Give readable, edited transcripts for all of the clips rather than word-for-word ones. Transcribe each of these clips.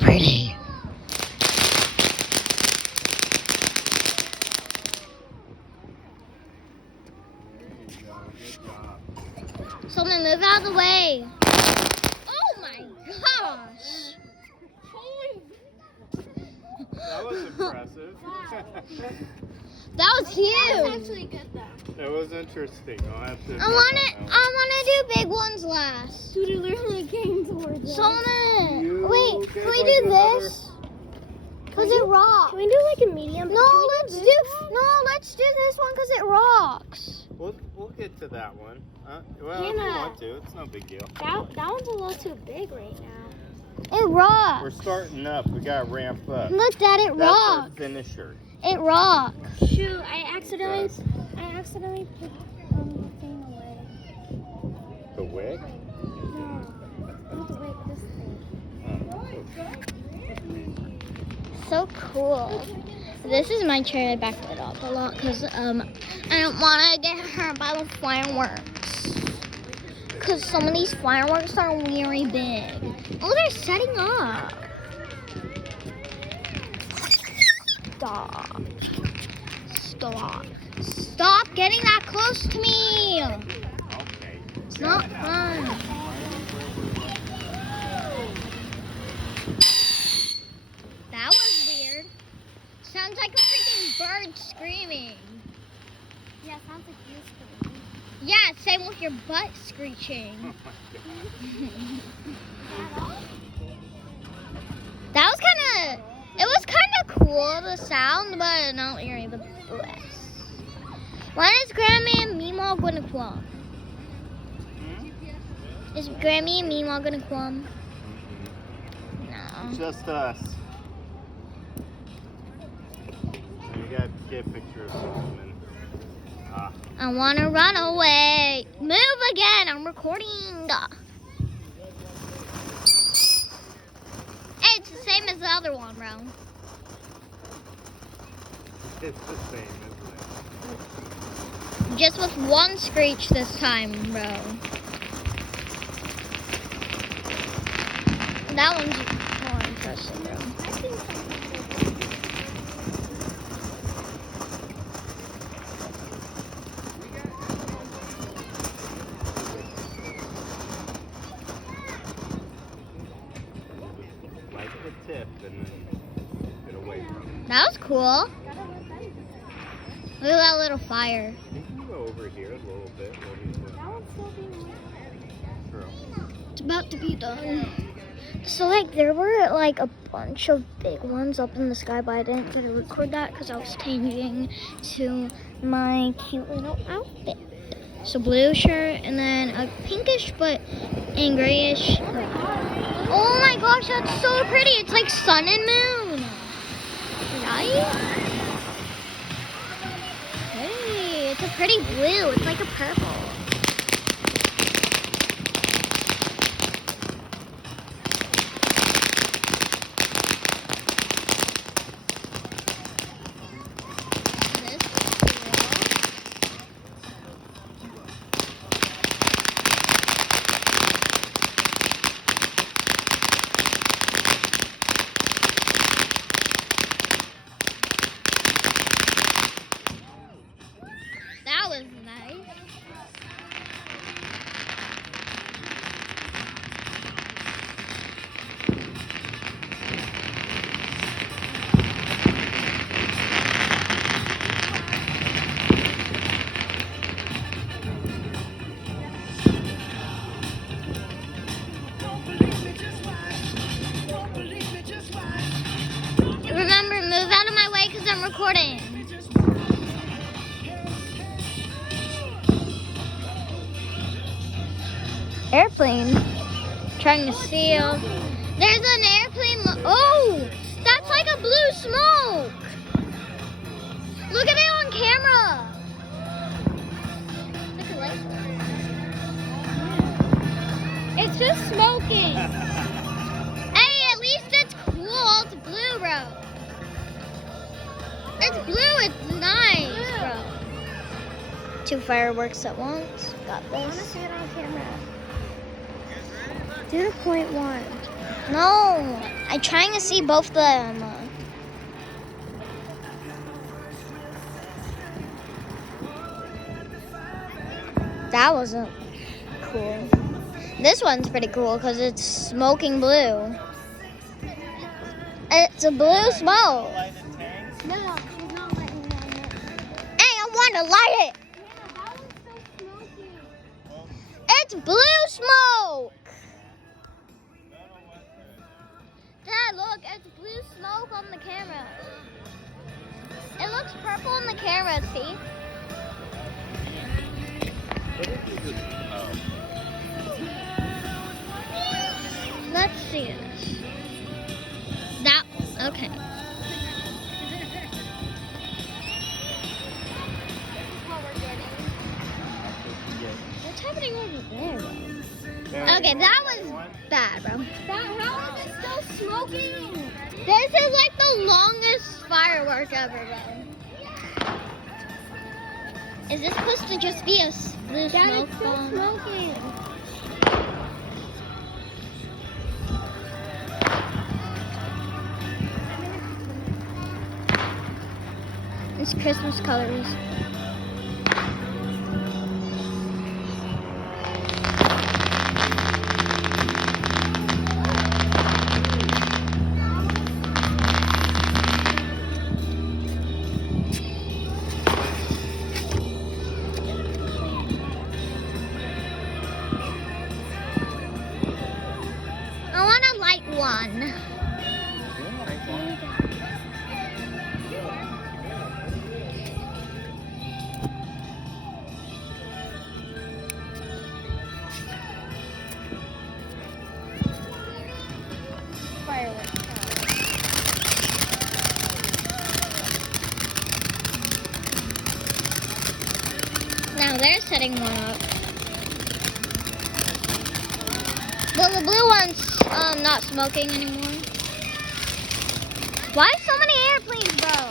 pretty. Someone move out of the way. Oh my gosh. That was impressive. That was huge. That was actually good though. That was interesting. I wanna do big ones last. Dude, it literally came towards us. Someone, wait, can we do this? Cause it rocks. Can we do like a medium? Let's do this one cause it rocks. We'll get to that one. Well, if you Hannah. want to, it's no big deal. That one's a little too big right now. It rocks. We're starting up. We gotta ramp up. Look, Dad, it That's our rocks. finisher. It rocks. Shoot, I accidentally put the thing away. The wick? No, not the wick, this thing. So cool. This is my chair. I backed it up a lot because I don't want to get hurt by the fireworks. Because some of these fireworks are very big. Oh, they're setting up. Stop. Stop. Stop getting that close to me. Okay. It's not fun. That was weird. Sounds like a freaking bird screaming. Yeah, it sounds like you screaming. Yeah, same with your butt screeching. Oh my God. That was it was kind of cool, the sound, but not really the best. When is Grammy and Meemaw gonna come? Is Grammy and Meemaw gonna come? No. Just us. You gotta get a picture of Solomon. I wanna run away. Move again, I'm recording. Hey, it's the same as the other one, bro. It's the same, isn't it? Just with one screech this time, bro. That one's more impressive, bro. Like the tip and then get away from it. That was cool. Look at that little fire. You can go over here a little bit. That one's still being lit. True. It's about to be done. So, like, there were, like, a bunch of big ones up in the sky, but I didn't get to record that because I was changing to my cute little outfit. So, blue shirt and then a pinkish and grayish. Oh my gosh, that's so pretty. It's like sun and moon. Right? Hey, it's a pretty blue. It's like a purple. That was nice. Remember, move out of my way because I'm recording. Airplane trying to steal. There's an airplane. Oh, that's like a blue smoke. Look at it on camera. Look at lights. It's just smoking. Hey, at least it's cool. It's blue, bro. It's blue. It's nice, bro. 2 fireworks at once. Got I want to this. see it on camera. 0.1. No, I'm trying to see both of them. That wasn't cool. This one's pretty cool because it's smoking blue. It's a blue smoke. No, she's not letting me on it. Hey, I want to light it. Yeah, that one's so smoky. It's blue smoke. Dad, look, it's blue smoke on the camera. It looks purple on the camera, see? Let's see this. That, okay. What we're getting. What's happening over there, bro? Yeah. Okay, that was bad, bro. How is it still smoking? This is like the longest firework ever, bro. Is this supposed to just be a blue Dad, smoke it's still bomb? smoking. It's Christmas colors. I want to light one. Fireworks. Now they're setting one up. Well, the blue one's not smoking anymore. Why so many airplanes, bro?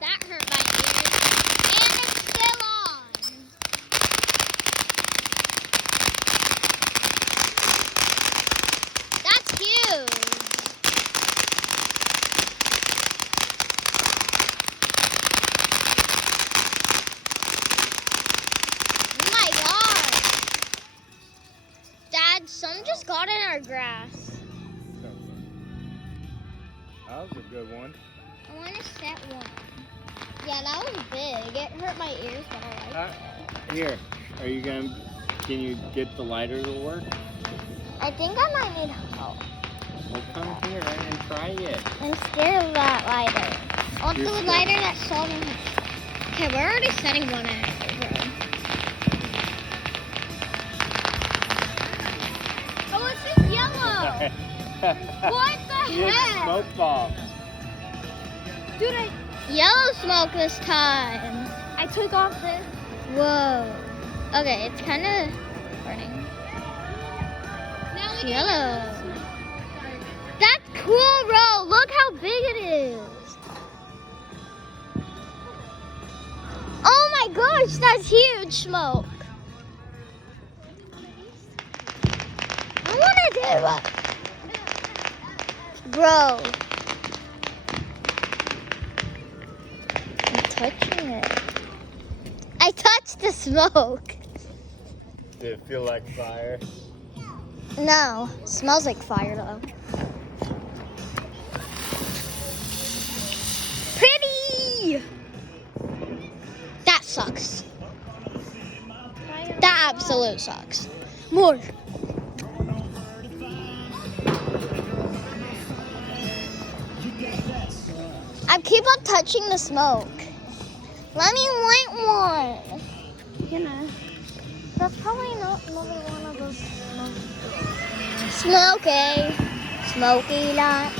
That hurt my ears. And it's still on. That's huge. Oh my god. Dad, some just got in our grass. That was a good one. I want to set one. Yeah, that was big. It hurt my ears, but I like it. Here, are you gonna? Can you get the lighter to work? I think I might need help. Well, come here and try it. I'm scared of that lighter. I want You're the scared. lighter that's solving it. Okay, we're already setting one out, bro. Oh, it's just yellow. What the You heck? smoke bomb. Dude, Yellow smoke this time. I took off this. Whoa. Okay, it's kind of burning. Now we Yellow. That's cool, bro. Look how big it is. Oh my gosh, that's huge smoke. I want to do it. Bro. I'm touching it. I touched the smoke. Did it feel like fire? No, smells like fire though. Pretty! That sucks. That absolute sucks. More. I keep on touching the smoke. Let me light one. That's probably not another one of those smoky. Smoky light.